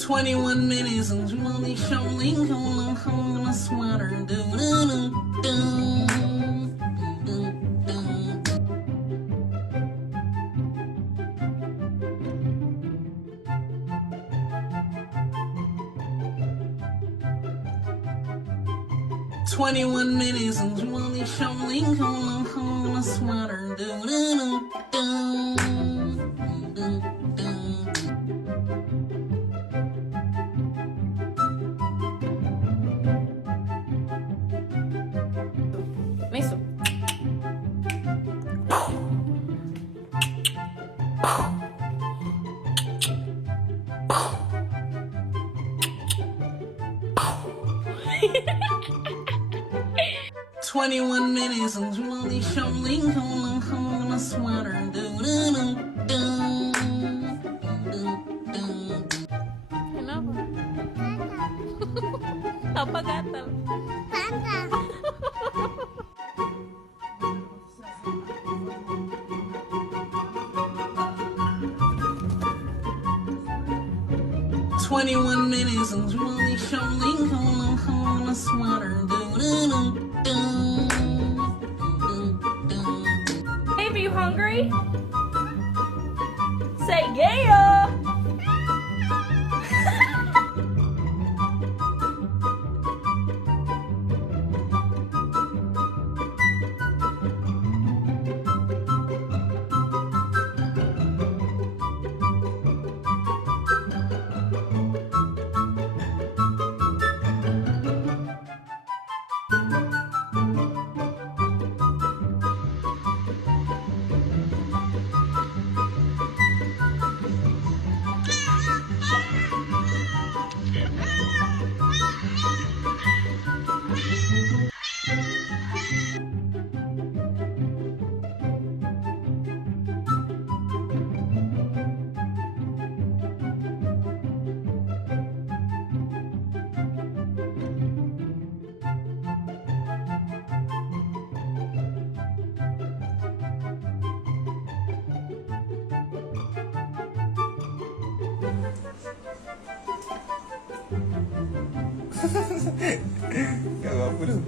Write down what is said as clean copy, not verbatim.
21 minutes and Julie showing on a sweater. Do, do, do, do. 21 minutes and Julie showing on a sweater. Do, do, do, do. Isso. "21 minutes and Julie showing on a sweater. Do, do, do, do. Kenapa? Apa gatal? Panas. 21 minutes and Julie showing on a sweater. Do, do, do, do. Babe, are you hungry? Say yeah! 干嘛不录？